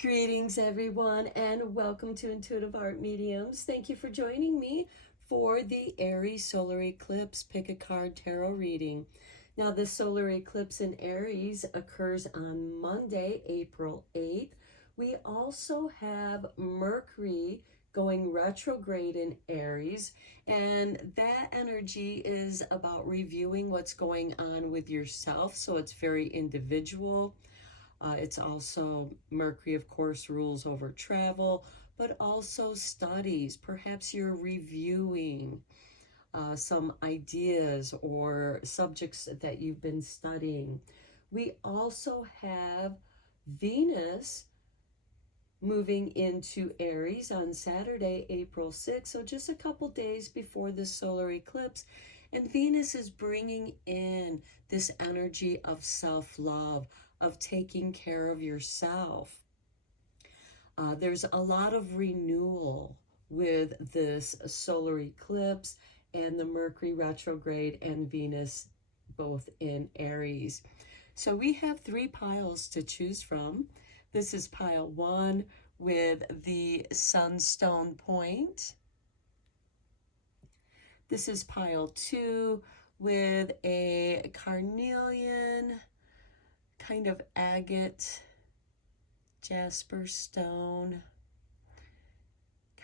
Greetings, everyone, and welcome to Intuitive Art Mediums. Thank you for joining me for the Aries solar eclipse pick a card tarot reading. Now, the solar eclipse in Aries occurs on Monday, April 8th. We also have Mercury going retrograde in Aries, and that energy is about reviewing what's going on with yourself, so it's very individual. It's also, Mercury, of course, rules over travel, but also studies. Perhaps you're reviewing some ideas or subjects that you've been studying. We also have Venus moving into Aries on Saturday, April 6th, so just a couple days before the solar eclipse. And Venus is bringing in this energy of self-love, of taking care of yourself. There's a lot of renewal with this solar eclipse and the Mercury retrograde and Venus both in Aries. So we have three piles to choose from. This is pile 1 with the sunstone point. This is pile 2 with a carnelian, kind of agate, jasper stone.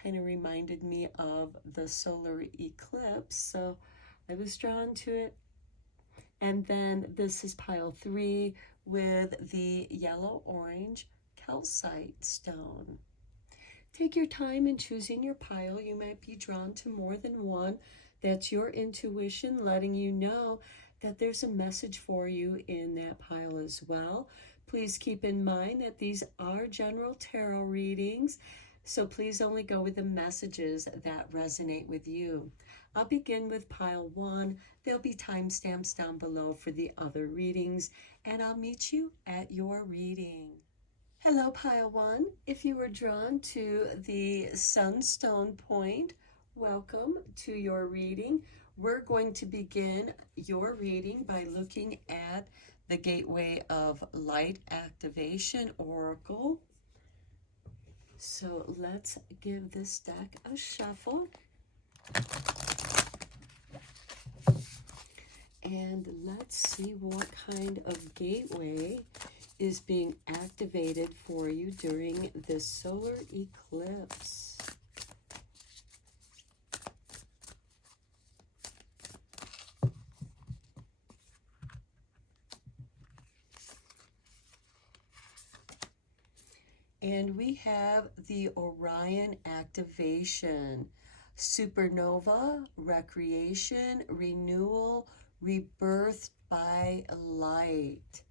Kind of reminded me of the solar eclipse, so I was drawn to it. And then this is pile 3 with the yellow-orange calcite stone. Take your time in choosing your pile. You might be drawn to more than one. That's your intuition letting you know that there's a message for you in that pile as well. Please keep in mind that these are general tarot readings, so please only go with the messages that resonate with you. I'll begin with pile 1. There'll be timestamps down below for the other readings, and I'll meet you at your reading. Hello, pile 1. If you were drawn to the sunstone point, welcome to your reading. We're going to begin your reading by looking at the Gateway of Light Activation Oracle. So let's give this deck a shuffle. And let's see what kind of gateway is being activated for you during this solar eclipse. And we have the Orion activation, supernova, recreation, renewal, rebirth by light.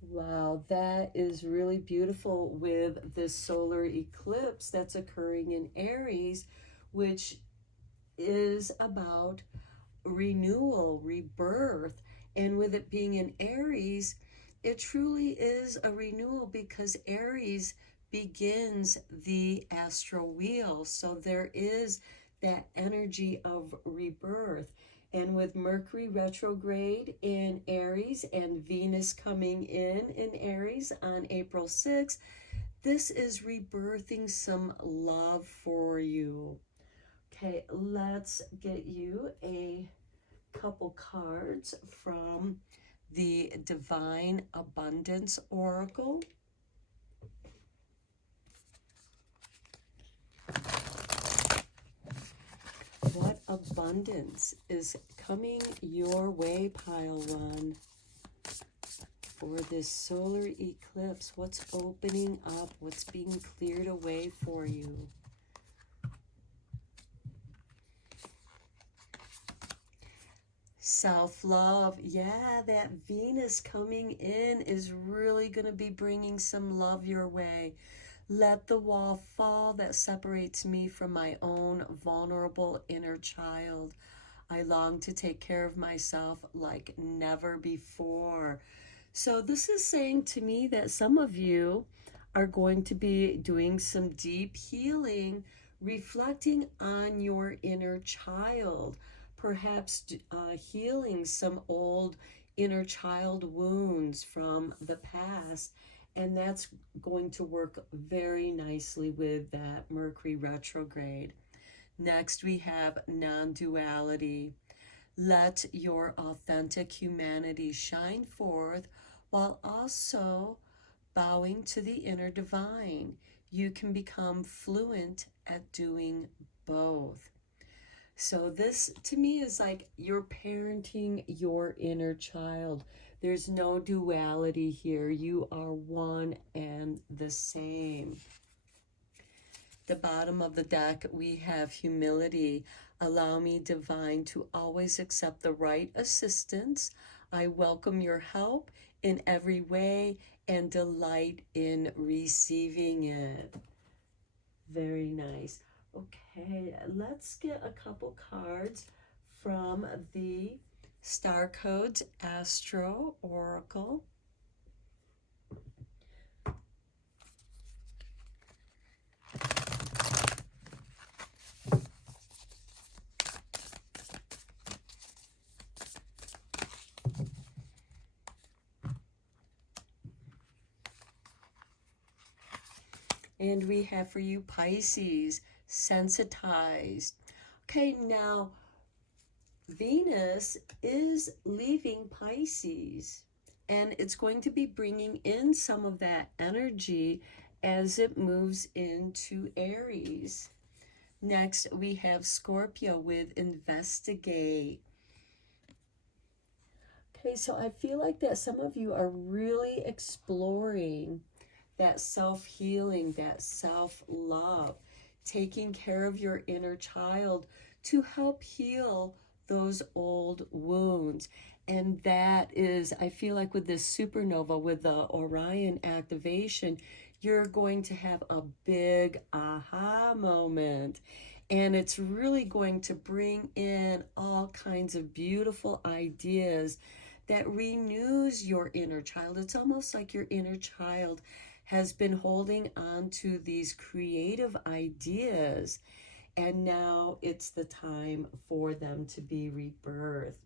Wow, that is really beautiful with this solar eclipse that's occurring in Aries, which is about renewal, rebirth. And with it being in Aries, it truly is a renewal because Aries begins the astral wheel. So there is that energy of rebirth. And with Mercury retrograde in Aries and Venus coming in Aries on April 6th, this is rebirthing some love for you. Okay, let's get you a couple cards from the Divine Abundance Oracle. What abundance is coming your way, pile 1, for this solar eclipse? What's opening up? What's being cleared away for you? Self-love. Yeah, that Venus coming in is really going to be bringing some love your way. Let the wall fall that separates me from my own vulnerable inner child. I long to take care of myself like never before. So this is saying to me that some of you are going to be doing some deep healing, reflecting on your inner child. Perhaps healing some old inner child wounds from the past And that's going to work very nicely with that Mercury retrograde. Next, we have non-duality. Let your authentic humanity shine forth while also bowing to the inner divine. You can become fluent at doing both. So this to me is like you're parenting your inner child. There's no duality here. You are one and the same. The bottom of the deck, we have humility. Allow me, divine, to always accept the right assistance. I welcome your help in every way and delight in receiving it. Very nice. Okay, let's get a couple cards from the Star Codes Astro Oracle. And we have for you Pisces, sensitized. Okay, now Venus is leaving Pisces, and it's going to be bringing in some of that energy as it moves into Aries. Next, we have Scorpio with investigate. Okay, so I feel like that some of you are really exploring that self-healing, that self-love, taking care of your inner child to help heal those old wounds. And that is, I feel like with this supernova, with the Orion activation, you're going to have a big aha moment. And it's really going to bring in all kinds of beautiful ideas that renews your inner child. It's almost like your inner child has been holding on to these creative ideas, and now it's the time for them to be rebirthed.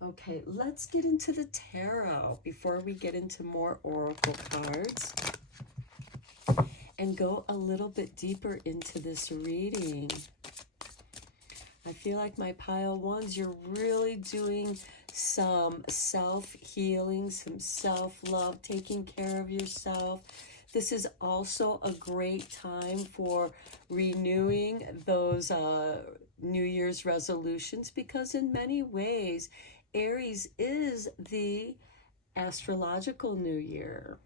Okay, let's get into the tarot before we get into more oracle cards and go a little bit deeper into this reading. I feel like my pile ones, you're really doing some self-healing, some self-love, taking care of yourself. This is also a great time for renewing those New Year's resolutions, because in many ways, Aries is the astrological New Year.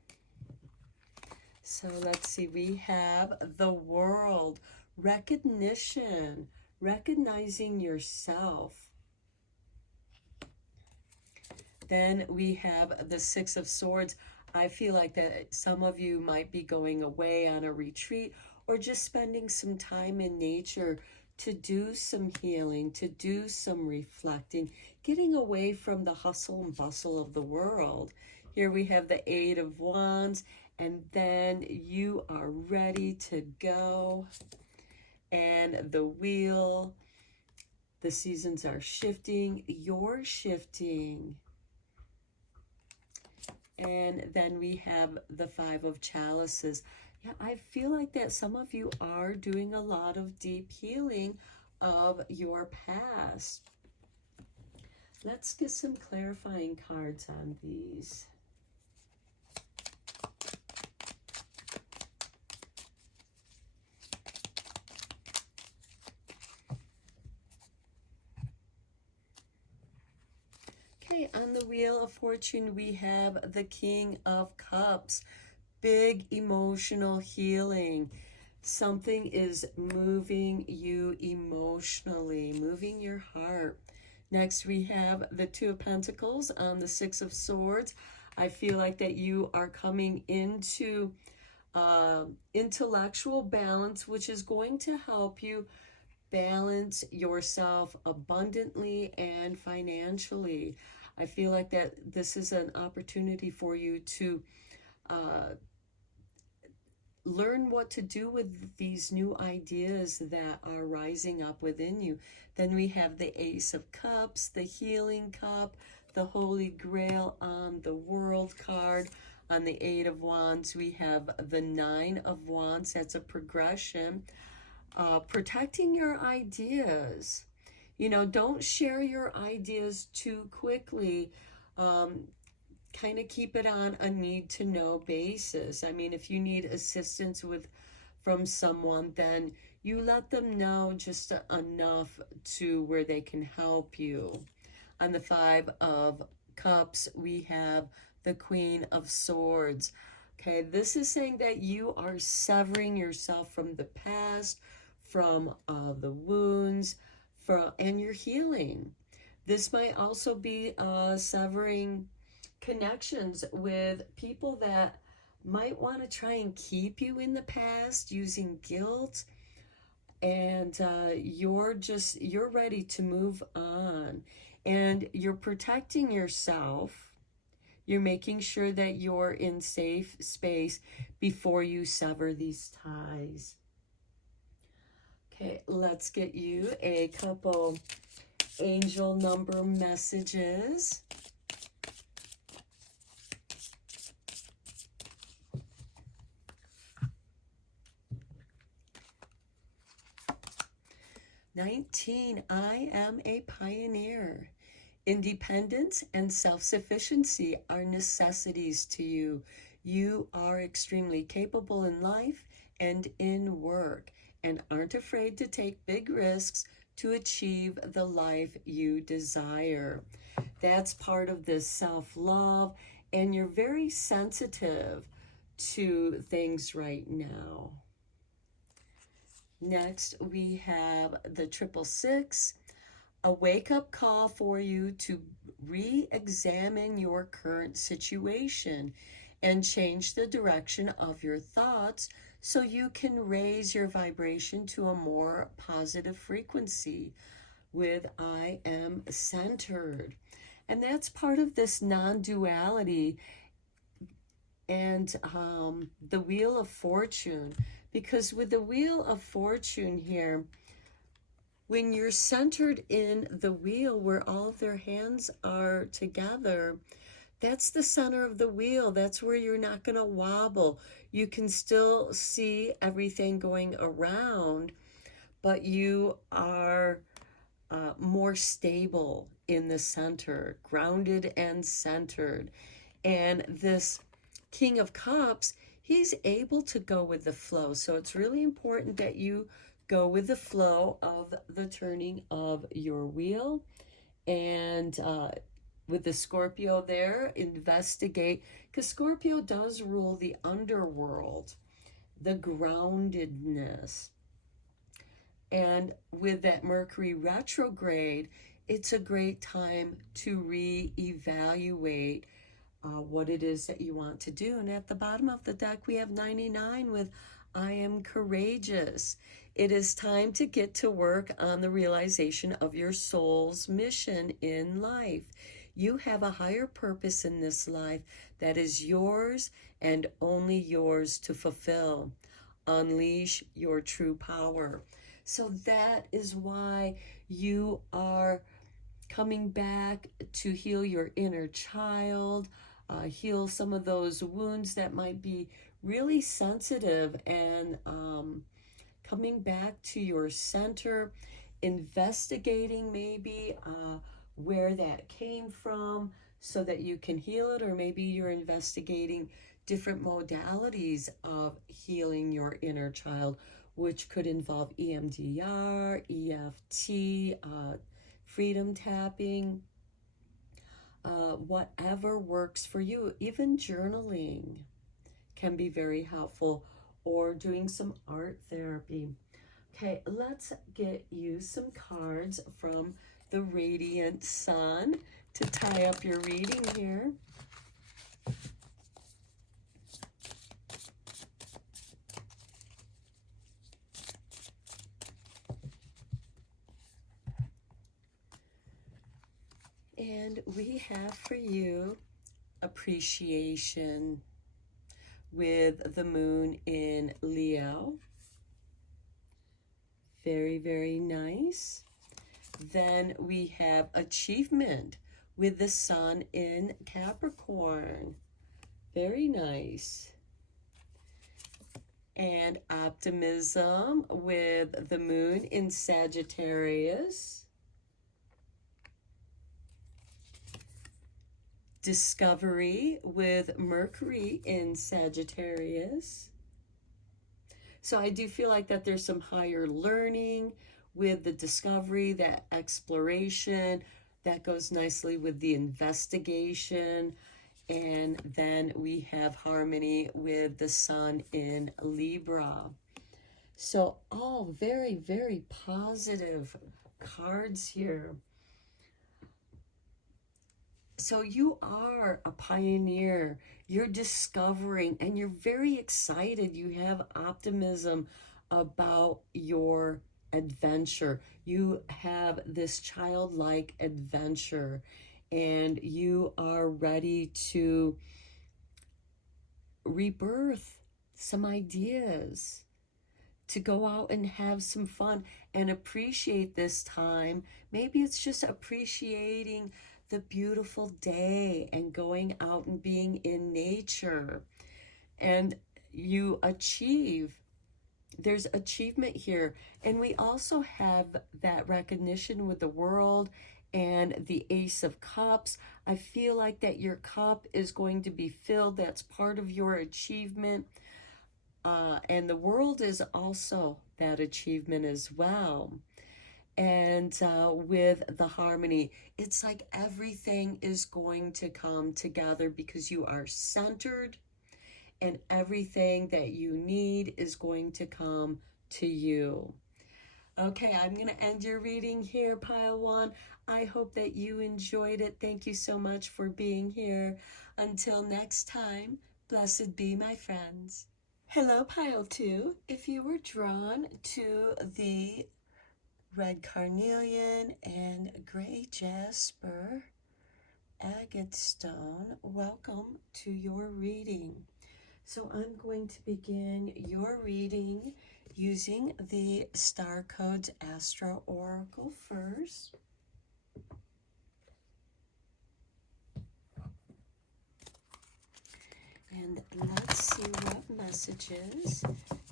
So let's see, we have the World, recognition, recognizing yourself. Then we have the Six of Swords. I feel like that some of you might be going away on a retreat or just spending some time in nature to do some healing, to do some reflecting, getting away from the hustle and bustle of the world. Here we have the Eight of Wands, and then you are ready to go. And the Wheel, the seasons are shifting, you're shifting. And then we have the Five of Chalices. Yeah, I feel like that some of you are doing a lot of deep healing of your past. Let's get some clarifying cards on these. Okay, on the Wheel of Fortune, we have the King of Cups. Big emotional healing. Something is moving you emotionally, moving your heart. Next, we have the Two of Pentacles on the Six of Swords. I feel like that you are coming into intellectual balance, which is going to help you balance yourself abundantly and financially. I feel like that this is an opportunity for you to learn what to do with these new ideas that are rising up within you. Then we have the Ace of Cups, the Healing Cup, the Holy Grail on the World card. On the Eight of Wands, we have the Nine of Wands. That's a progression. Protecting your ideas. You know, don't share your ideas too quickly. Kind of keep it on a need-to-know basis. I mean, if you need assistance from someone, then you let them know just enough to where they can help you. On the Five of Cups, we have the Queen of Swords. Okay, this is saying that you are severing yourself from the past, from the wounds, and you're healing. This might also be severing connections with people that might want to try and keep you in the past using guilt, and you're ready to move on, and you're protecting yourself. You're making sure that you're in safe space before you sever these ties. Okay, let's get you a couple angel number messages. "19, I am a pioneer. Independence and self-sufficiency are necessities to you. You are extremely capable in life and in work, and aren't afraid to take big risks to achieve the life you desire." That's part of this self-love, and you're very sensitive to things right now. Next, we have the 666, a wake-up call for you to re-examine your current situation and change the direction of your thoughts so you can raise your vibration to a more positive frequency with "I am centered." And that's part of this non-duality and the Wheel of Fortune. Because with the Wheel of Fortune here, when you're centered in the wheel where all of their hands are together, that's the center of the wheel. That's where you're not going to wobble. You can still see everything going around, but you are more stable in the center, grounded and centered. And this King of Cups, he's able to go with the flow. So it's really important that you go with the flow of the turning of your wheel. And with the Scorpio there, investigate, because Scorpio does rule the underworld, the groundedness. And with that Mercury retrograde, it's a great time to reevaluate what it is that you want to do. And at the bottom of the deck, we have 99 with "I am courageous." It is time to get to work on the realization of your soul's mission in life. You have a higher purpose in this life that is yours and only yours to fulfill. Unleash your true power. So that is why you are coming back to heal your inner child, heal some of those wounds that might be really sensitive, and coming back to your center, investigating maybe where that came from so that you can heal it, or maybe you're investigating different modalities of healing your inner child, which could involve EMDR, EFT, freedom tapping, whatever works for you. Even journaling can be very helpful, or doing some art therapy. Okay, let's get you some cards from the Radiant Sun to tie up your reading here. And we have for you appreciation with the moon in Leo. Very, very nice. Then we have achievement with the sun in Capricorn. Very nice. And optimism with the moon in Sagittarius. Discovery with Mercury in Sagittarius. So I do feel like that there's some higher learning with the discovery, that exploration, that goes nicely with the investigation. And then we have harmony with the sun in Libra. So all very, very positive cards here. So you are a pioneer, you're discovering, and you're very excited. You have optimism about your adventure. You have this childlike adventure, and you are ready to rebirth some ideas, to go out and have some fun and appreciate this time. Maybe it's just appreciating the beautiful day and going out and being in nature. And you achieve. There's achievement here. And we also have that recognition with the world and the Ace of Cups. I feel like that your cup is going to be filled. That's part of your achievement. And the world is also that achievement as well. And with the harmony, it's like everything is going to come together because you are centered, and everything that you need is going to come to you. Okay, I'm going to end your reading here, Pile 1. I hope that you enjoyed it. Thank you so much for being here. Until next time, blessed be my friends. Hello, Pile 2. If you were drawn to the red carnelian and gray jasper agate stone, welcome to your reading. So I'm going to begin your reading using the Star Codes Astro Oracle first. And let's see what messages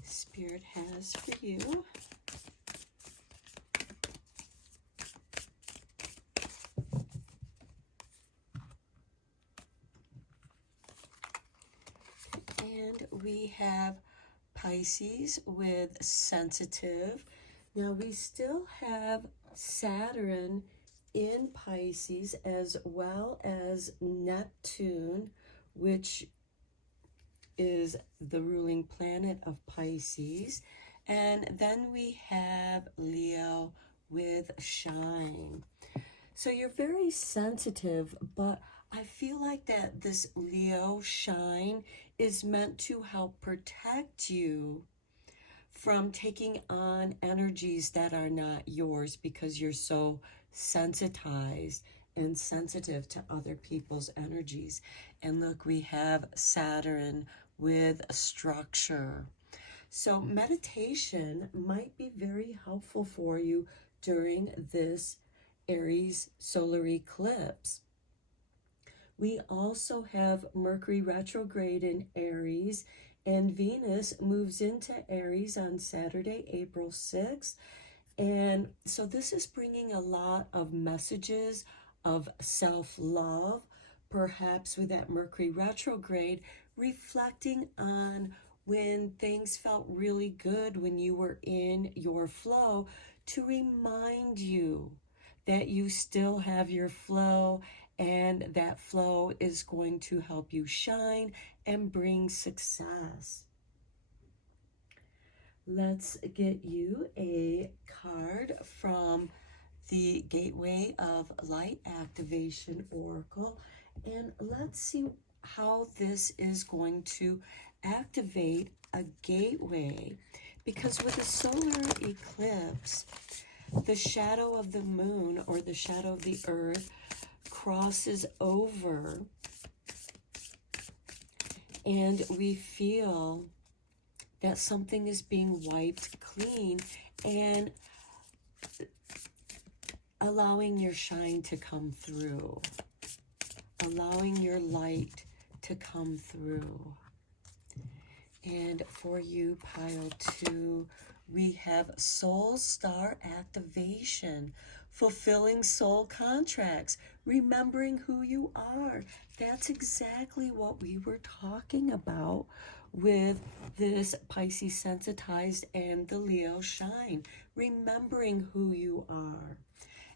Spirit has for you. And we have Pisces with sensitive. Now we still have Saturn in Pisces as well as Neptune, which is the ruling planet of Pisces. And then we have Leo with shine. So you're very sensitive, but I feel like that this Leo shine is meant to help protect you from taking on energies that are not yours because you're so sensitized and sensitive to other people's energies. And look, we have Saturn with structure. So meditation might be very helpful for you during this Aries solar eclipse. We also have Mercury retrograde in Aries, and Venus moves into Aries on Saturday, April 6th. And so this is bringing a lot of messages of self-love, perhaps with that Mercury retrograde, reflecting on when things felt really good, when you were in your flow, to remind you that you still have your flow, and that flow is going to help you shine and bring success. Let's get you a card from the Gateway of Light Activation Oracle, and let's see how this is going to activate a gateway. Because with a solar eclipse, the shadow of the moon or the shadow of the earth crosses over, and we feel that something is being wiped clean and allowing your shine to come through, allowing your light to come through. And for you, pile 2, we have soul star activation, fulfilling soul contracts, remembering who you are. That's exactly what we were talking about with this Pisces sensitized and the Leo shine, remembering who you are.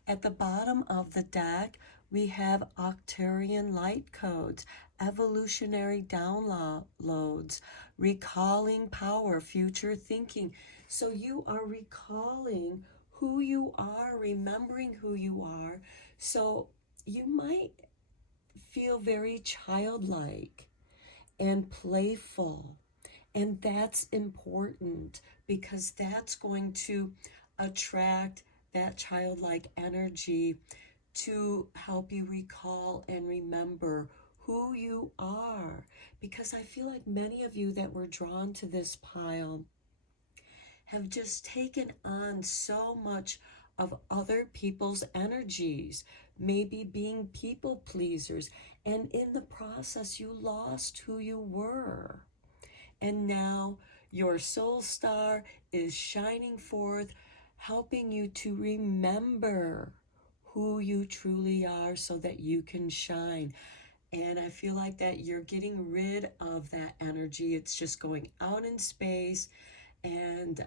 At the bottom of the deck, we have Arcturian light codes, evolutionary downloads, recalling power, future thinking. So you are recalling who you are, remembering who you are. So you might feel very childlike and playful. And that's important because that's going to attract that childlike energy to help you recall and remember who you are. Because I feel like many of you that were drawn to this pile have just taken on so much of other people's energies, maybe being people pleasers, and in the process you lost who you were. And now your soul star is shining forth, helping you to remember who you truly are so that you can shine. And I feel like that you're getting rid of that energy. It's just going out in space. And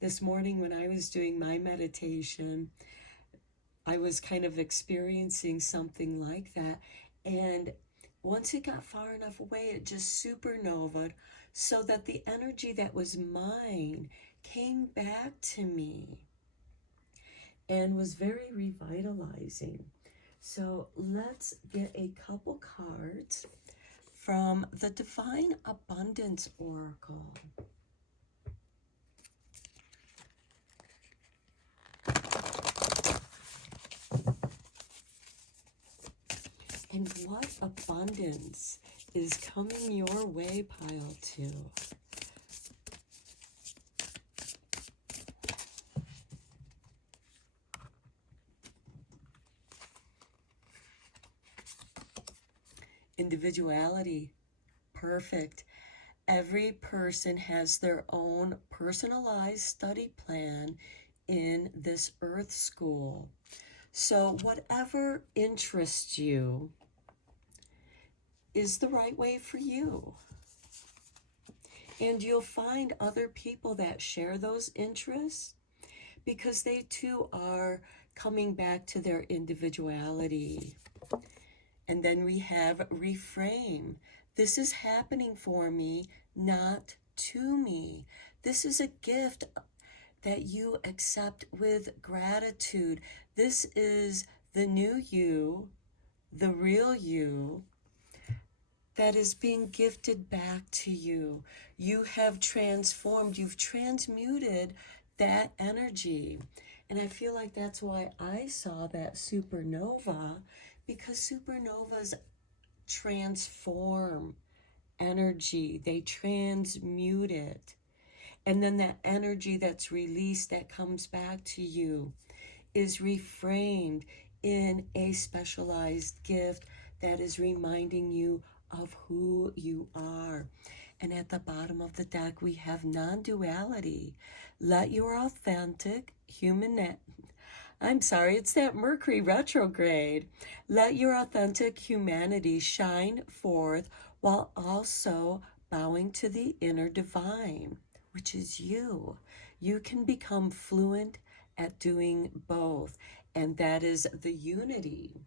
this morning when I was doing my meditation, I was kind of experiencing something like that. And once it got far enough away, it just supernovaed so that the energy that was mine came back to me and was very revitalizing. So let's get a couple cards from the Divine Abundance Oracle. And what abundance is coming your way, pile 2? Individuality, perfect. Every person has their own personalized study plan in this Earth School. So whatever interests you is the right way for you. And you'll find other people that share those interests because they too are coming back to their individuality. And then we have reframe. This is happening for me, not to me. This is a gift that you accept with gratitude. This is the new you, the real you, that is being gifted back to you. You have transformed, you've transmuted that energy. And I feel like that's why I saw that supernova, because supernovas transform energy, they transmute it. And then that energy that's released that comes back to you is reframed in a specialized gift that is reminding you of who you are. And at the bottom of the deck, we have non-duality. Let your authentic it's that Mercury retrograde. Let your authentic humanity shine forth while also bowing to the inner divine, which is you. You can become fluent at doing both, and that is the unity.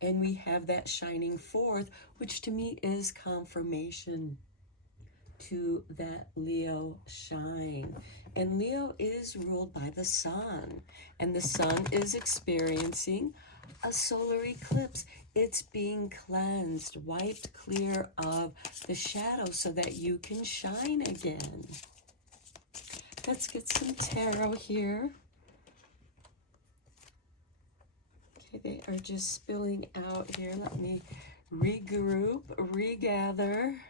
And we have that shining forth, which to me is confirmation to that Leo shine. And Leo is ruled by the sun, and the sun is experiencing a solar eclipse. It's being cleansed, wiped clear of the shadow so that you can shine again. Let's get some tarot here. Okay, they are just spilling out here. Let me regroup, regather.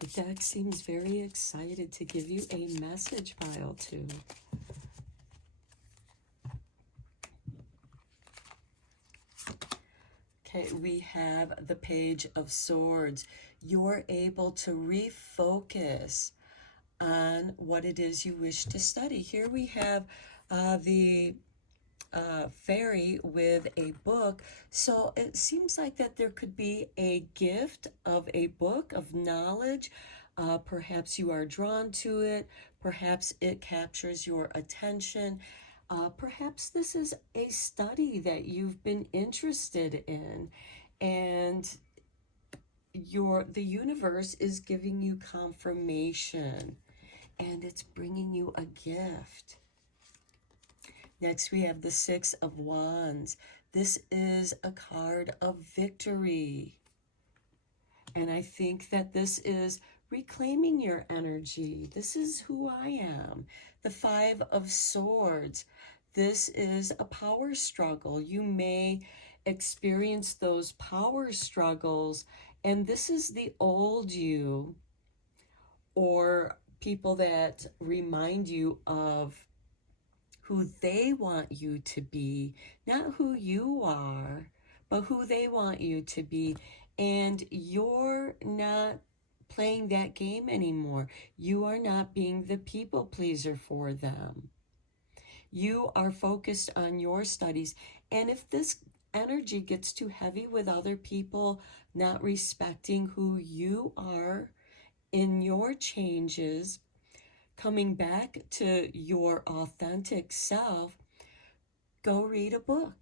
The deck seems very excited to give you a message, pile 2. Okay, we have the Page of Swords. You're able to refocus on what it is you wish to study. Here we have the fairy with a book. So it seems like that there could be a gift of a book of knowledge. Perhaps you are drawn to it. Perhaps it captures your attention. Perhaps this is a study that you've been interested in, and the universe is giving you confirmation, and it's bringing you a gift. Next, we have the Six of Wands. This is a card of victory. And I think that this is reclaiming your energy. This is who I am. The Five of Swords. This is a power struggle. You may experience those power struggles, and this is the old you, or people that remind you of who they want you to be, not who you are, but who they want you to be. And you're not playing that game anymore. You are not being the people pleaser for them. You are focused on your studies. And if this energy gets too heavy with other people not respecting who you are in your changes, coming back to your authentic self, go read a book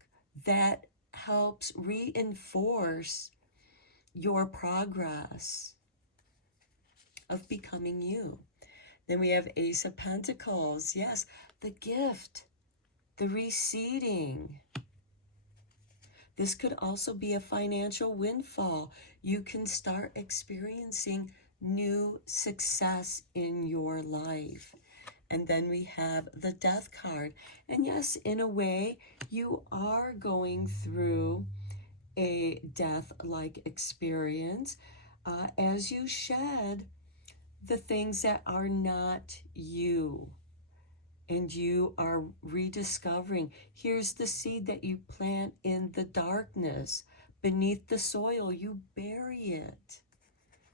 that helps reinforce your progress of becoming you. Then we have Ace of Pentacles. Yes, the gift, the receding. This could also be a financial windfall. You can start experiencing new success in your life. And then we have the Death card. And yes, in a way, you are going through a death-like experience as you shed the things that are not you. And you are rediscovering. Here's the seed that you plant in the darkness. Beneath the soil, you bury it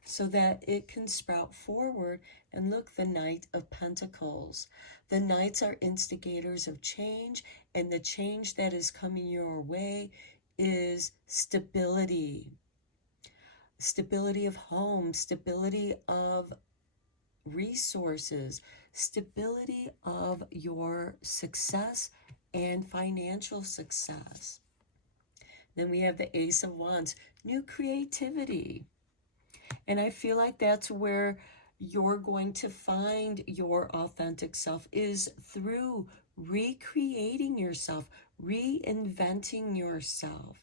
so that it can sprout forward. And look, the Knight of Pentacles. The Knights are instigators of change, and the change that is coming your way is stability. Stability of home, stability of resources, stability of your success and financial success. Then we have the Ace of Wands, new creativity. And I feel like that's where you're going to find your authentic self, is through recreating yourself, reinventing yourself.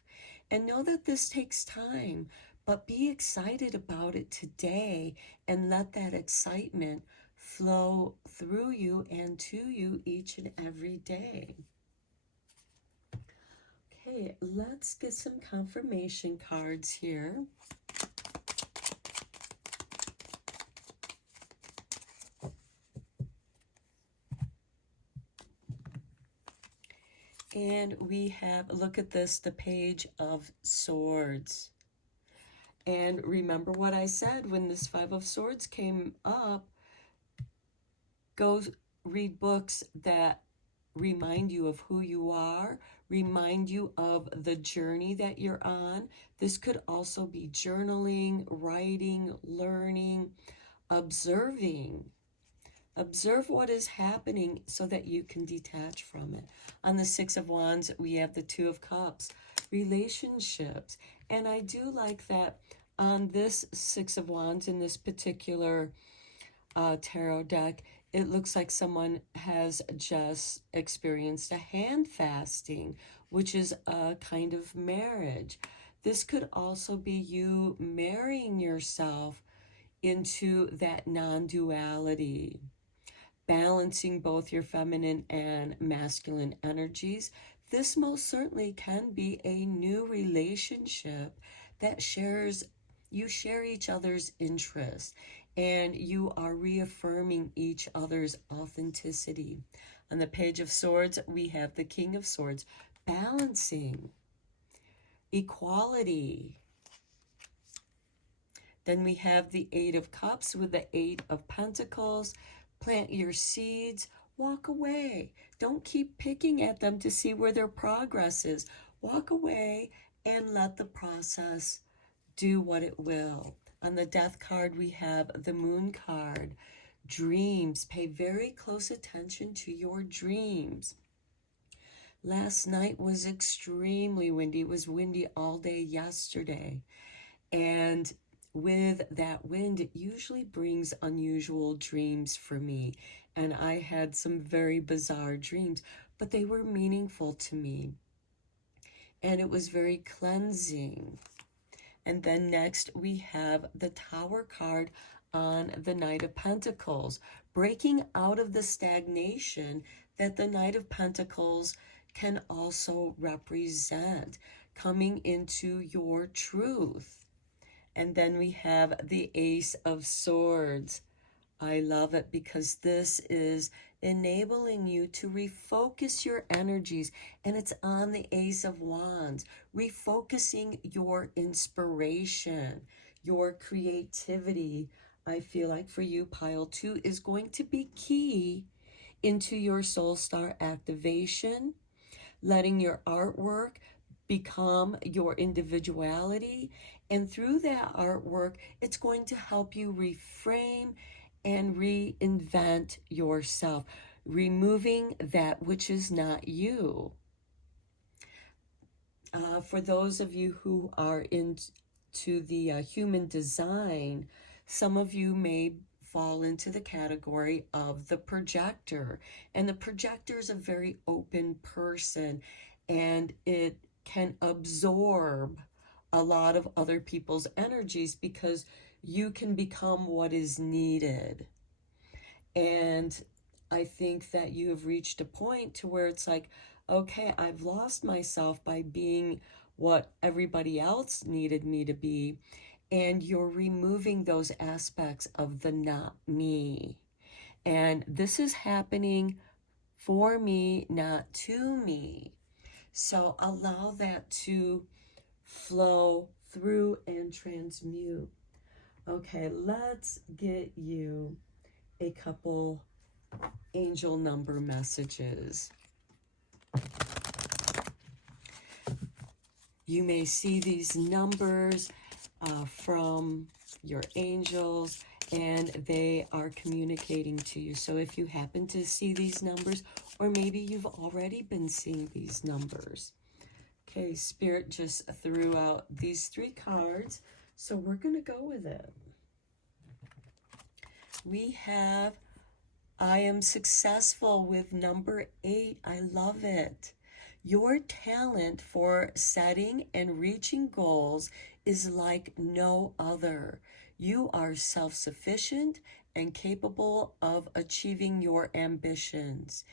And know that this takes time, but be excited about it today and let that excitement flow through you and to you each and every day. Okay, let's get some confirmation cards here. And we have, look at this, the Page of Swords. And remember what I said when this Five of Swords came up, go read books that remind you of who you are, remind you of the journey that you're on. This could also be journaling, writing, learning, observing. Observe what is happening so that you can detach from it. On the Six of Wands, we have the Two of Cups, relationships. And I do like that on this Six of Wands, in this particular tarot deck, it looks like someone has just experienced a hand fasting, which is a kind of marriage. This could also be you marrying yourself into that non-duality, balancing both your feminine and masculine energies. This most certainly can be a new relationship that you share each other's interests, and you are reaffirming each other's authenticity. On the Page of Swords, we have the King of Swords, balancing. equality. Then we have the Eight of Cups with the Eight of Pentacles. Plant your seeds, walk away. Don't keep picking at them to see where their progress is. Walk away and let the process do what it will. On the Death card, we have the Moon card. Dreams. Pay very close attention to your dreams. Last night was extremely windy. It was windy all day yesterday. And with that wind, it usually brings unusual dreams for me. And I had some very bizarre dreams, but they were meaningful to me. And it was very cleansing. And then next we have the Tower card on the Knight of Pentacles, breaking out of the stagnation that the Knight of Pentacles can also represent, coming into your truth. And then we have the Ace of Swords. I love it because this is enabling you to refocus your energies, and it's on the Ace of Wands, refocusing your inspiration, your creativity. I feel like for you, pile 2 is going to be key into your soul star activation, letting your artwork become your individuality, and through that artwork, it's going to help you reframe and reinvent yourself, removing that which is not you. For those of you who are into the human design, some of you may fall into the category of the projector. And the projector is a very open person, and it can absorb a lot of other people's energies because you can become what is needed. And I think that you have reached a point to where it's like, okay, I've lost myself by being what everybody else needed me to be. And you're removing those aspects of the not me. And this is happening for me, not to me. So allow that to flow through and transmute. Okay, let's get you a couple angel number messages. You may see these numbers from your angels, and they are communicating to you. So if you happen to see these numbers, or maybe you've already been seeing these numbers. Okay, Spirit just threw out these 3 cards, so we're going to go with it. We have, I am successful with number 8. I love it. Your talent for setting and reaching goals is like no other. You are self-sufficient and capable of achieving your ambitions.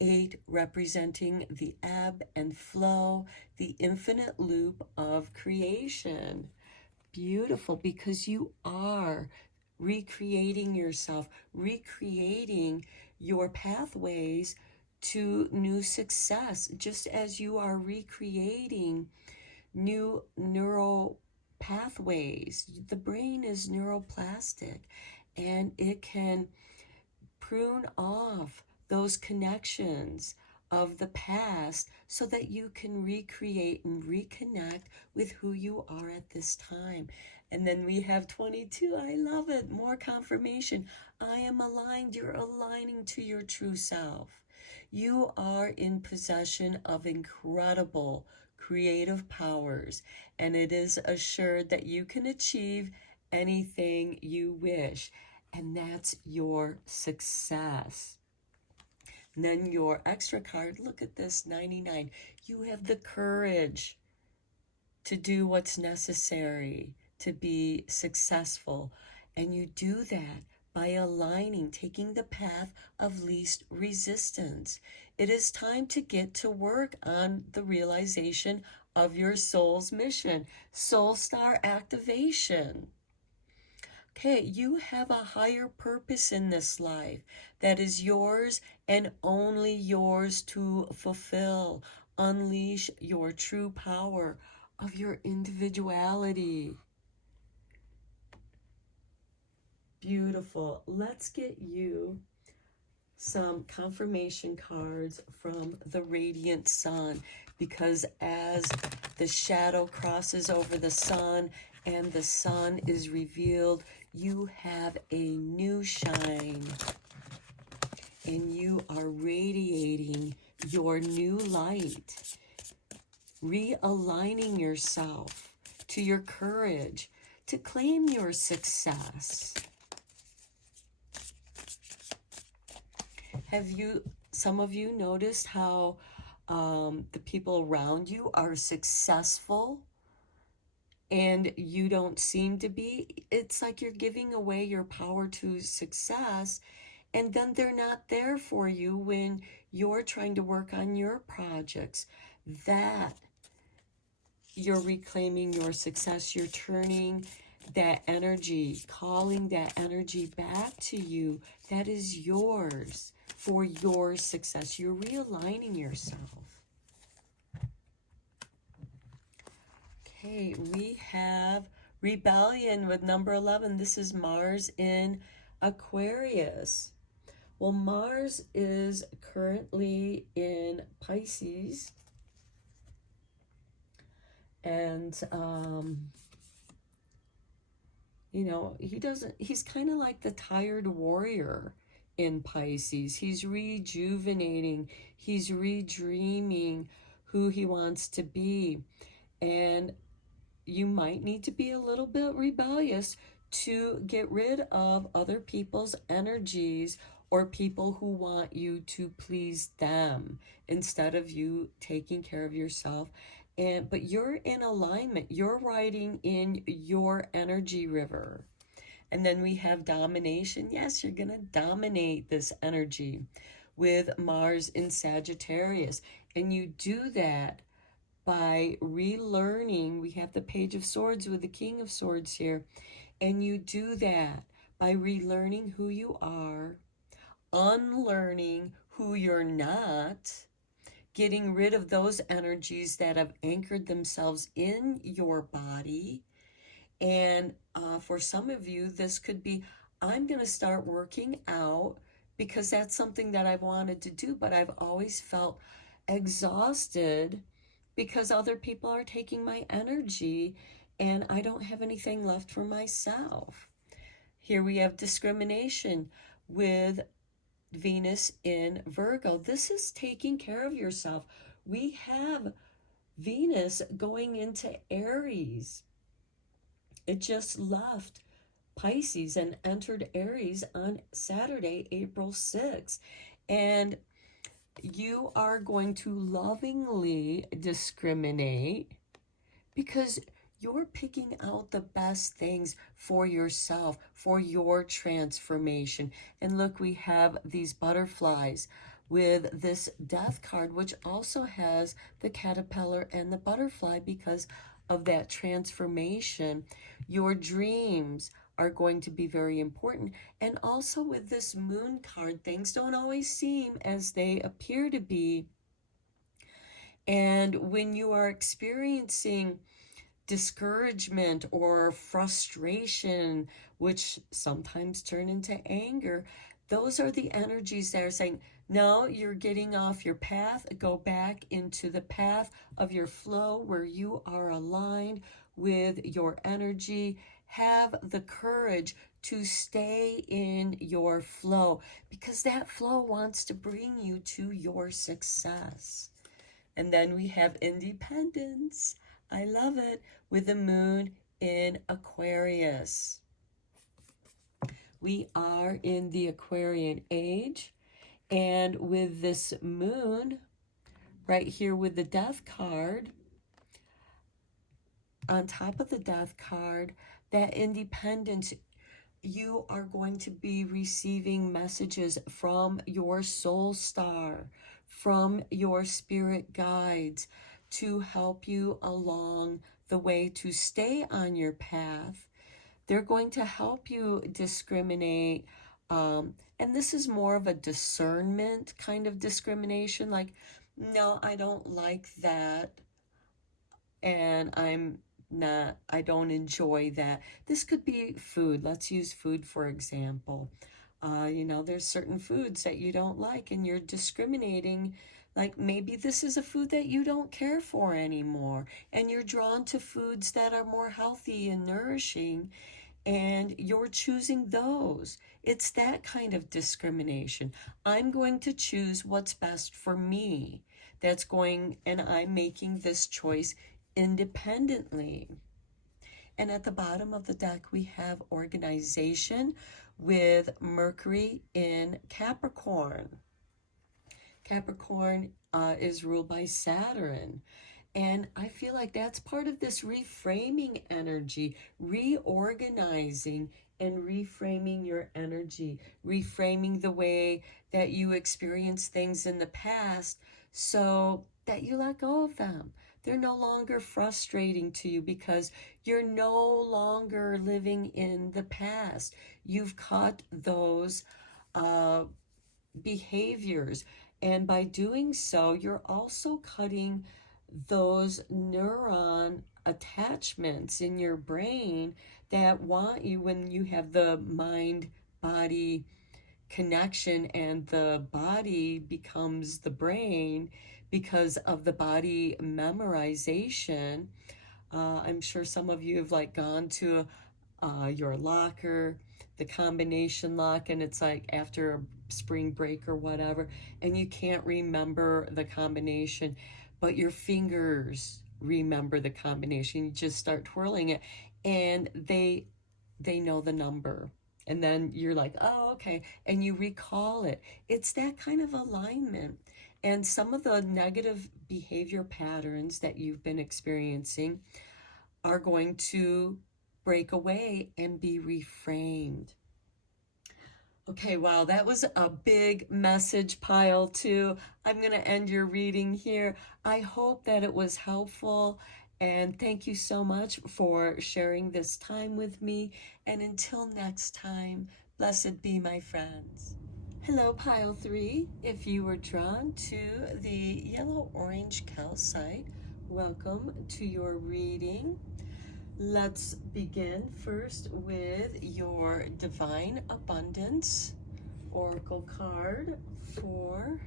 8 representing the ebb and flow, the infinite loop of creation. Beautiful, because you are recreating yourself, recreating your pathways to new success, just as you are recreating new neural pathways. The brain is neuroplastic, and it can prune off those connections of the past so that you can recreate and reconnect with who you are at this time. And then we have 22. I love it. More confirmation. I am aligned. You're aligning to your true self. You are in possession of incredible creative powers, and it is assured that you can achieve anything you wish. And that's your success. And then your extra card, look at this, 99. You have the courage to do what's necessary to be successful. And you do that by aligning, taking the path of least resistance. It is time to get to work on the realization of your soul's mission, soul star activation. Okay, you have a higher purpose in this life that is yours and only yours to fulfill. Unleash your true power. of your individuality. Beautiful. Let's get you some confirmation cards from the radiant sun, because as the shadow crosses over the sun and the sun is revealed, you have a new shine and you are radiating your new light, realigning yourself to your courage to claim your success. Have some of you noticed how the people around you are successful and you don't seem to be? It's like you're giving away your power to success, and then they're not there for you when you're trying to work on your projects. That you're reclaiming your success. You're turning that energy, calling that energy back to you. That is yours for your success. You're realigning yourself. Okay, we have rebellion with number 11. This is Mars in Aquarius. Well, Mars is currently in Pisces. And, you know, he's kind of like the tired warrior in Pisces. He's rejuvenating. He's redreaming who he wants to be. And you might need to be a little bit rebellious to get rid of other people's energies or people who want you to please them instead of you taking care of yourself. But you're in alignment. You're riding in your energy river. And then we have domination. Yes, you're going to dominate this energy with Mars in Sagittarius. And you do that by relearning. We have the Page of Swords with the King of Swords here. And you do that by relearning who you are, unlearning who you're not, getting rid of those energies that have anchored themselves in your body. And for some of you, this could be, I'm going to start working out because that's something that I've wanted to do, but I've always felt exhausted because other people are taking my energy and I don't have anything left for myself. Here we have discrimination with Venus in Virgo. This is taking care of yourself. We have Venus going into Aries. It just left Pisces and entered Aries on Saturday, April 6th. And you are going to lovingly discriminate because you're picking out the best things for yourself, for your transformation. And look, we have these butterflies with this death card, which also has the caterpillar and the butterfly because of that transformation. Your dreams are going to be very important. And also with this moon card, things don't always seem as they appear to be. And when you are experiencing discouragement or frustration, which sometimes turn into anger, those are the energies that are saying, no, you're getting off your path. Go back into the path of your flow where you are aligned with your energy. Have the courage to stay in your flow because that flow wants to bring you to your success. And then we have independence. I love it, with the moon in Aquarius. We are in the Aquarian age, and with this moon right here with the death card, on top of the death card, that independence, you are going to be receiving messages from your soul star, from your spirit guides to help you along the way to stay on your path. They're going to help you discriminate. And this is more of a discernment kind of discrimination. Like, no, I don't like that. and I don't enjoy that. This could be food. Let's use food for example. You know, there's certain foods that you don't like and you're discriminating. Like maybe this is a food that you don't care for anymore, and you're drawn to foods that are more healthy and nourishing, and you're choosing those. It's that kind of discrimination. I'm going to choose what's best for me. And I'm making this choice independently. And at the bottom of the deck, we have organization with Mercury in Capricorn. Capricorn is ruled by Saturn. And I feel like that's part of this reframing energy, reorganizing and reframing your energy, reframing the way that you experience things in the past so that you let go of them. They're no longer frustrating to you because you're no longer living in the past. You've cut those behaviors. And by doing so, you're also cutting those neuron attachments in your brain that want you, when you have the mind body connection and the body becomes the brain because of the body memorization. I'm sure some of you have like gone to your locker, the combination lock, and it's like after a spring break or whatever, and you can't remember the combination, but your fingers remember the combination. You just start twirling it, and they know the number. And then you're like, oh, okay. And you recall it. It's that kind of alignment. And some of the negative behavior patterns that you've been experiencing are going to break away and be reframed. Okay, wow, that was a big message pile too. I'm going to end your reading here. I hope that it was helpful, and thank you so much for sharing this time with me. And until next time, blessed be my friends. Hello, pile 3. If you were drawn to the yellow-orange calcite, welcome to your reading. Let's begin first with your Divine Abundance Oracle card for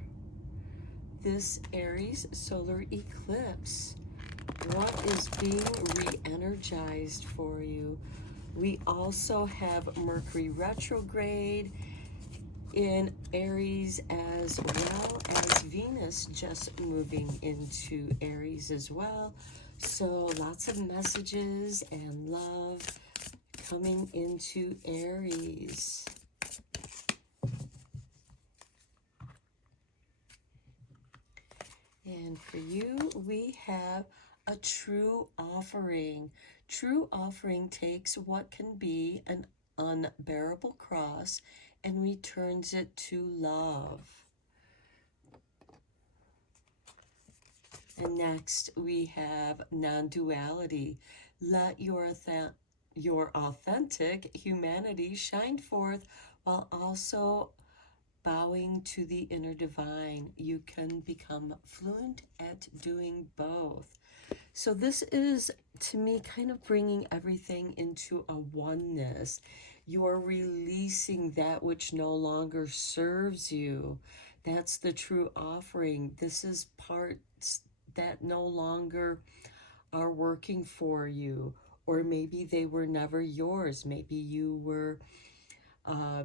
this Aries solar eclipse. What is being re-energized for you? We also have Mercury retrograde in Aries, as well as Venus just moving into Aries as well. So lots of messages and love coming into Aries. And for you, we have a true offering. True offering takes what can be an unbearable cross and returns it to love. And next we have non-duality. Let your authentic humanity shine forth while also bowing to the inner divine. You can become fluent at doing both. So this is, to me, kind of bringing everything into a oneness. You're releasing that which no longer serves you. That's the true offering. This is parts that no longer are working for you, or maybe they were never yours. Maybe you were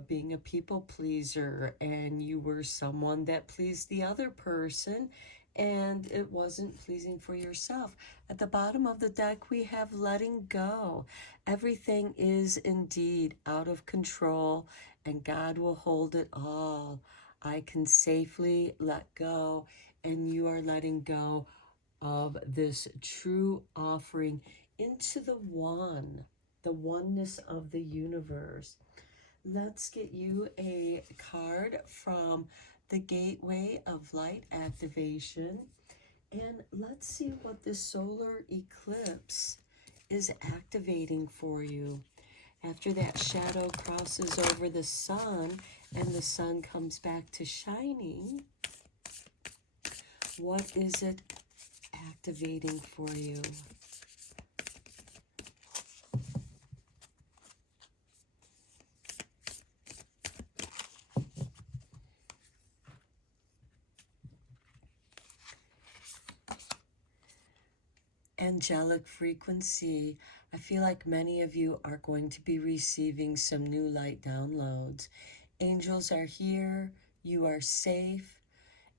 being a people pleaser and you were someone that pleased the other person and it wasn't pleasing for yourself. At the bottom of the deck, we have letting go. Everything is indeed out of control and God will hold it all. I can safely let go, and you are letting go of this true offering into the oneness of the universe. Let's get you a card from the Gateway of Light Activation, and let's see what the solar eclipse is activating for you. After that shadow crosses over the sun and the sun comes back to shining, what is it activating for you? angelic frequency. I feel like many of you are going to be receiving some new light downloads. Angels are here, you are safe,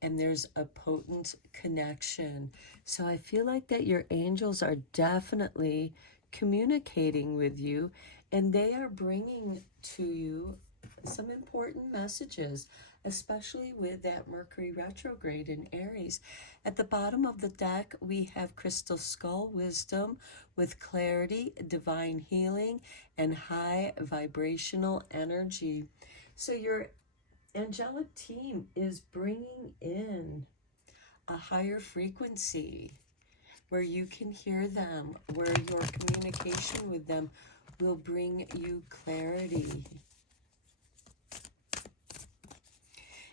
and there's a potent connection. So I feel like that your angels are definitely communicating with you, and they are bringing to you some important messages, especially with that Mercury retrograde in Aries. At the bottom of the deck, we have Crystal Skull Wisdom with clarity, divine healing, and high vibrational energy. So your angelic team is bringing in a higher frequency where you can hear them, where your communication with them will bring you clarity.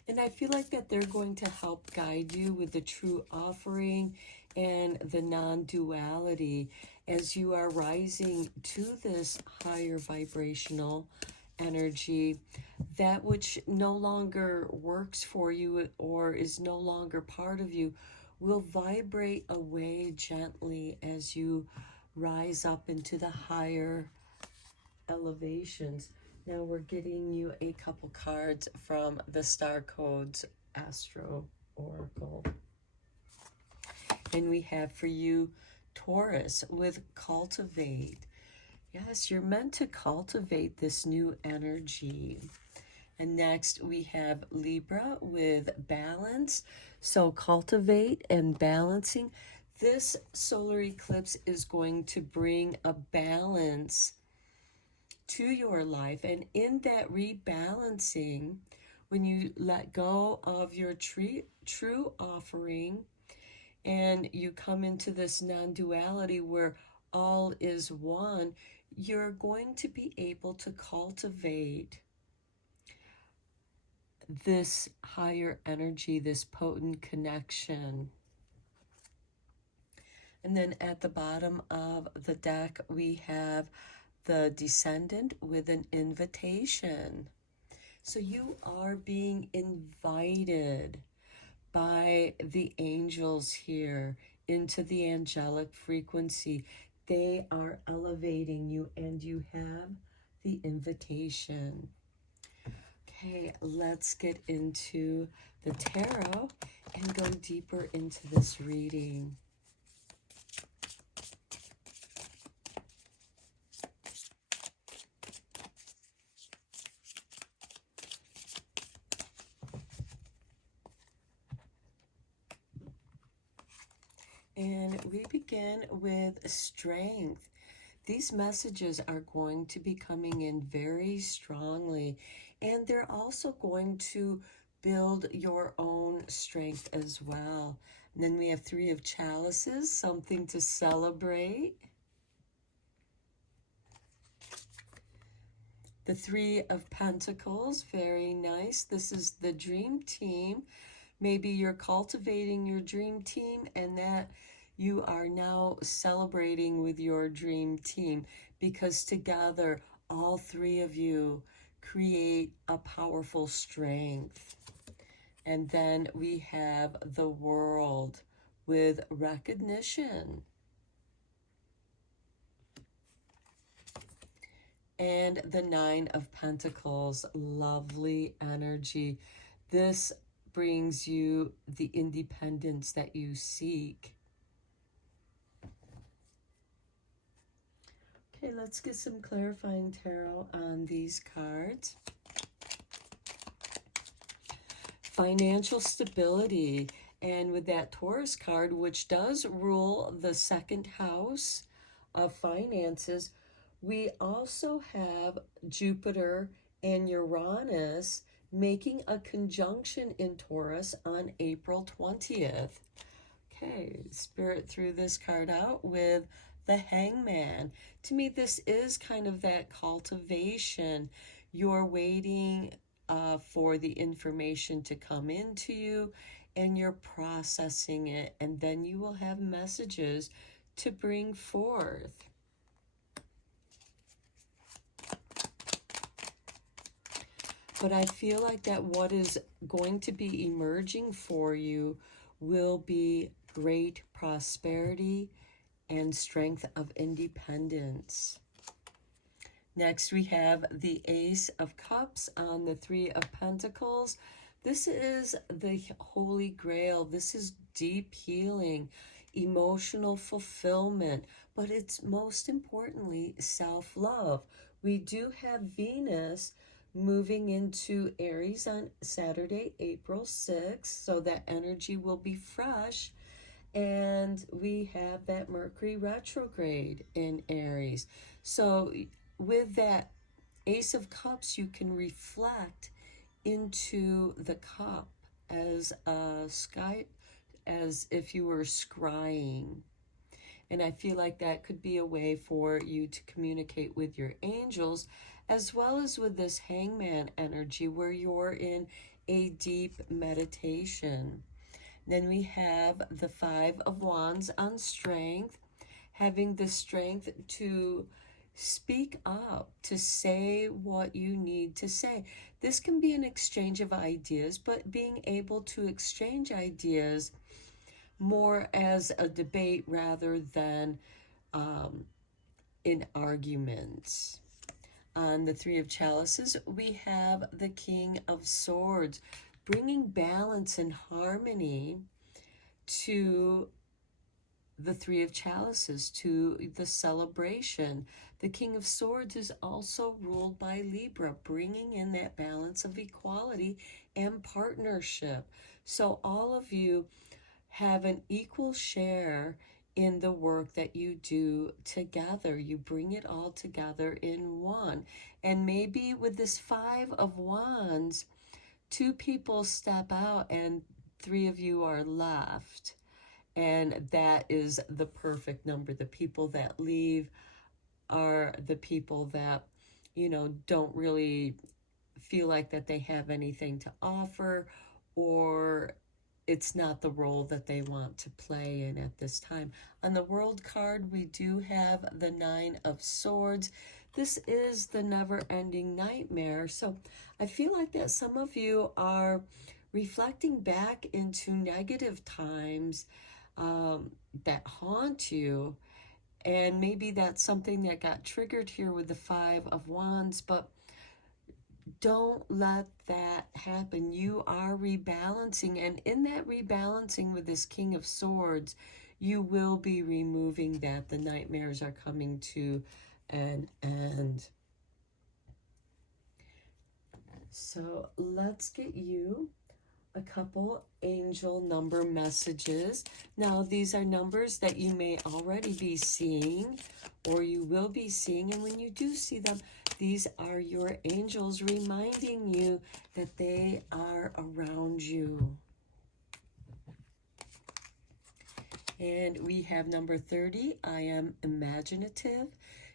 And I feel like that they're going to help guide you with the true offering and the non-duality as you are rising to this higher vibrational energy. That which no longer works for you or is no longer part of you will vibrate away gently as you rise up into the higher elevations. Now we're getting you a couple cards from the Star Codes Astro Oracle. And we have for you Taurus with cultivate. Yes, you're meant to cultivate this new energy. And next we have Libra with balance. So cultivate and balancing. This solar eclipse is going to bring a balance to your life, and in that rebalancing, when you let go of your true offering and you come into this non-duality where all is one, you're going to be able to cultivate this higher energy, this potent connection. And then at the bottom of the deck, we have the Descendant with an invitation. So you are being invited by the angels here into the angelic frequency. They are elevating you, and you have the invitation. Okay, let's get into the tarot and go deeper into this reading. And we begin with strength. These messages are going to be coming in very strongly, and they're also going to build your own strength as well. And then we have Three of Chalices, something to celebrate. The Three of Pentacles, very nice. This is the dream team. Maybe you're cultivating your dream team, and that you are now celebrating with your dream team, because together all three of you create a powerful strength. And then we have the World with recognition. And the Nine of Pentacles, lovely energy. This brings you the independence that you seek. Okay, let's get some clarifying tarot on these cards. Financial stability. And with that Taurus card, which does rule the second house of finances, we also have Jupiter and Uranus making a conjunction in Taurus on April 20th. Okay, Spirit threw this card out with the Hangman. To me, this is kind of that cultivation. You're waiting for the information to come into you, and you're processing it, and then you will have messages to bring forth. But I feel like that what is going to be emerging for you will be great prosperity and strength of independence. Next, we have the Ace of Cups on the Three of Pentacles. This is the Holy Grail. This is deep healing, emotional fulfillment, but it's most importantly self-love. We do have Venus moving into Aries on Saturday, April 6th, so that energy will be fresh. And we have that Mercury retrograde in Aries. So with that Ace of Cups, you can reflect into the cup as a sky, as if you were scrying. And I feel like that could be a way for you to communicate with your angels, as well as with this Hangman energy where you're in a deep meditation. Then we have the Five of Wands on strength, having the strength to speak up, to say what you need to say. This can be an exchange of ideas, but being able to exchange ideas more as a debate rather than in arguments. On the Three of Chalices, we have the King of Swords, bringing balance and harmony to the Three of Chalices, to the celebration. The King of Swords is also ruled by Libra, bringing in that balance of equality and partnership. So all of you have an equal share in the work that you do together. You bring it all together in one. And maybe with this Five of Wands, two people step out and three of you are left. And that is the perfect number. The people that leave are the people that, you know, don't really feel like that they have anything to offer, or it's not the role that they want to play in at this time. On the World card, we do have the Nine of Swords. This is the never-ending nightmare. So I feel like that some of you are reflecting back into negative times that haunt you. And maybe that's something that got triggered here with the Five of Wands, but don't let that happen. You are rebalancing, and in that rebalancing with this King of Swords, you will be removing that. The nightmares are coming to an end. So let's get you a couple angel number messages. Now, these are numbers that you may already be seeing or you will be seeing, and when you do see them, these are your angels reminding you that they are around you. And we have number 30, I am imaginative.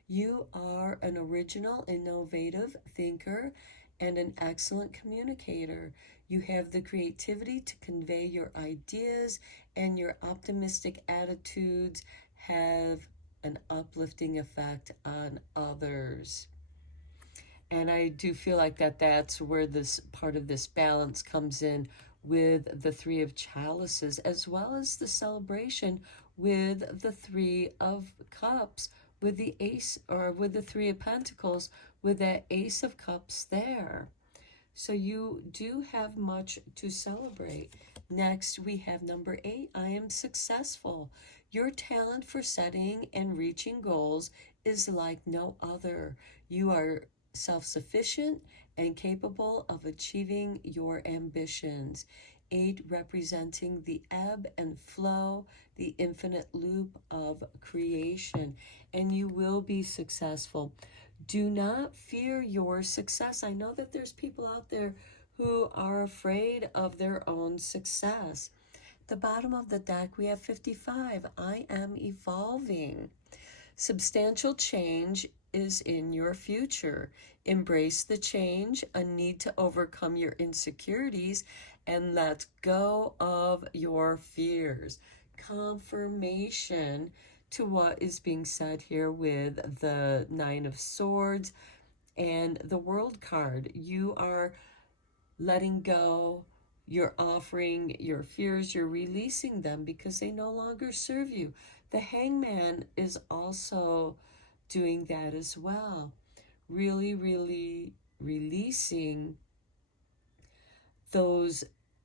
You are an original, innovative thinker and an excellent communicator. You have the creativity to convey your ideas, and your optimistic attitudes have an uplifting effect on others. And I do feel like that's where this part of this balance comes in with the Three of Chalices, as well as the celebration with the Three of Cups, with the Ace, or with the Three of Pentacles, with that Ace of Cups there. So you do have much to celebrate. Next, we have number 8, I am successful. Your talent for setting and reaching goals is like no other. You are self-sufficient and capable of achieving your ambitions. 8 representing the ebb and flow, the infinite loop of creation, and you will be successful. Do not fear your success. I know that there's people out there who are afraid of their own success. The bottom of the deck, we have 55. I am evolving. Substantial change is in your future. Embrace the change, a need to overcome your insecurities, and let go of your fears. Confirmation to what is being said here with the Nine of Swords and the World card. You are letting go, you're offering your fears, you're releasing them because they no longer serve you. The Hangman is also doing that as well. Really, really releasing those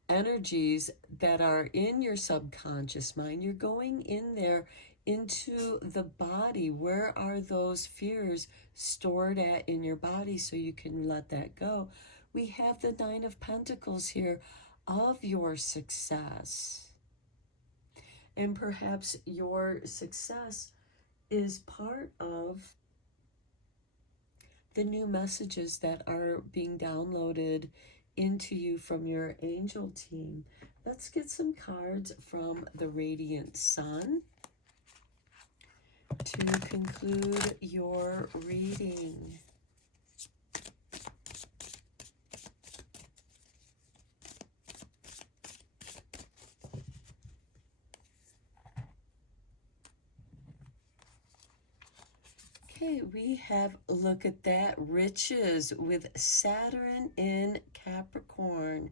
energies that are in your subconscious mind. You're going in there into the body. Where are those fears stored at in your body so you can let that go? We have the Nine of Pentacles here of your success. And perhaps your success is part of the new messages that are being downloaded into you from your angel team. Let's get some cards from the Radiant Sun to conclude your reading. Okay, we have, look at that, riches with Saturn in Capricorn.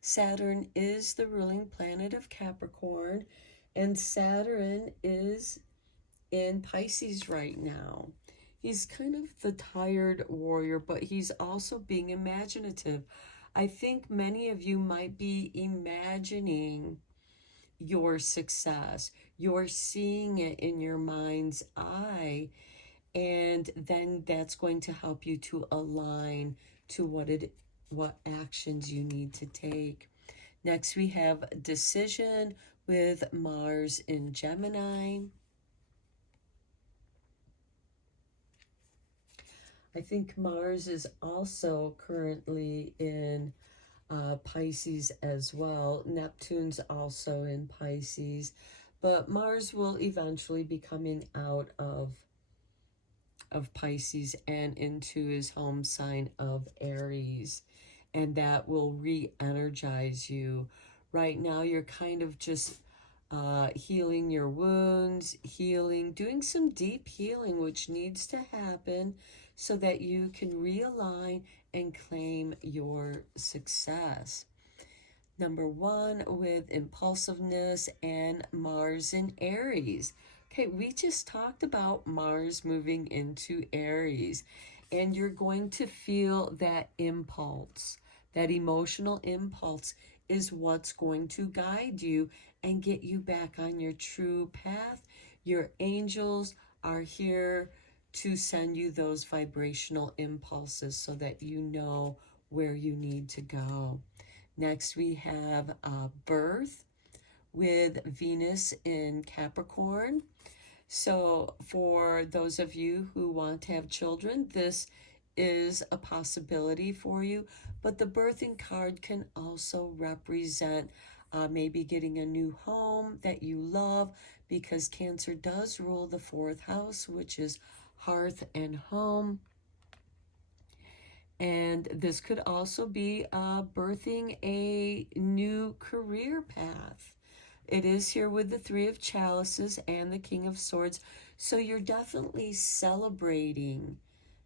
Saturn is the ruling planet of Capricorn, and Saturn is in Pisces right now. He's kind of the tired warrior, but he's also being imaginative. I think many of you might be imagining your success. You're seeing it in your mind's eye, and then that's going to help you to align to what actions you need to take. Next, we have decision with Mars in Gemini. I think Mars is also currently in Pisces as well. Neptune's also in Pisces, but Mars will eventually be coming out of Pisces and into his home sign of Aries, and that will re-energize you. Right now you're kind of just healing your wounds, doing some deep healing, which needs to happen so that you can realign and claim your success. Number one, with impulsiveness and Mars in Aries. Okay, we just talked about Mars moving into Aries, and you're going to feel that impulse, that emotional impulse is what's going to guide you and get you back on your true path. Your angels are here to send you those vibrational impulses so that you know where you need to go. Next, we have birth with Venus in Capricorn. So for those of you who want to have children, this is a possibility for you. But the birthing card can also represent maybe getting a new home that you love, because Cancer does rule the fourth house, which is hearth and home. And this could also be birthing a new career path. It is here with the Three of Chalices and the King of Swords. So you're definitely celebrating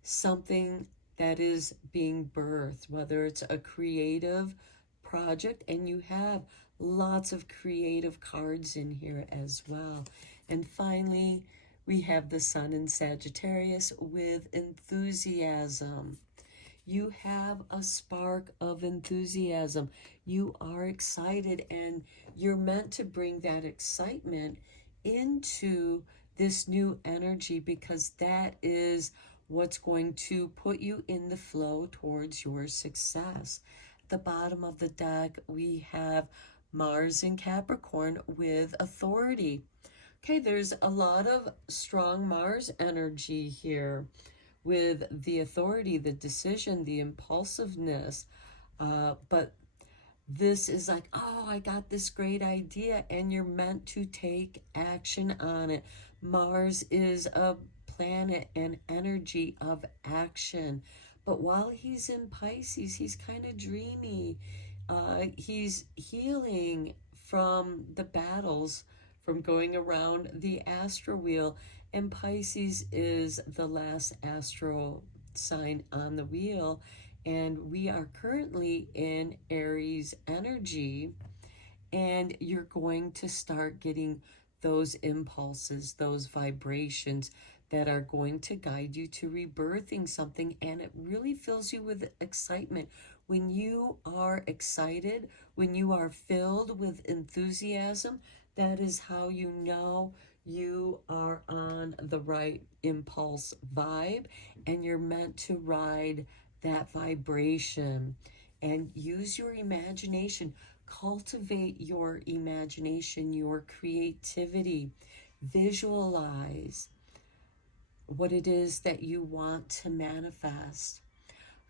something that is being birthed, whether it's a creative project, and you have lots of creative cards in here as well. And finally, we have the Sun in Sagittarius with enthusiasm. You have a spark of enthusiasm. You are excited, and you're meant to bring that excitement into this new energy, because that is what's going to put you in the flow towards your success. At the bottom of the deck, we have Mars in Capricorn with authority. Okay, there's a lot of strong Mars energy here, with the authority, the decision, the impulsiveness. But this is like, oh, I got this great idea, and you're meant to take action on it. Mars is a planet and energy of action. But while he's in Pisces, he's kind of dreamy. He's healing from the battles, from going around the astral wheel. And Pisces is the last astral sign on the wheel. And we are currently in Aries energy. And you're going to start getting those impulses, those vibrations that are going to guide you to rebirthing something. And it really fills you with excitement. When you are excited, when you are filled with enthusiasm, that is how you know you are on the right impulse vibe, and you're meant to ride that vibration. And use your imagination. Cultivate your imagination, your creativity. Visualize what it is that you want to manifest.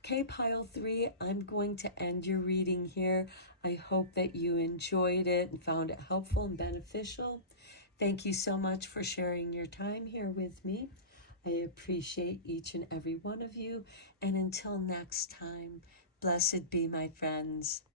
Okay, pile 3, I'm going to end your reading here. I hope that you enjoyed it and found it helpful and beneficial. Thank you so much for sharing your time here with me. I appreciate each and every one of you. And until next time, blessed be, my friends.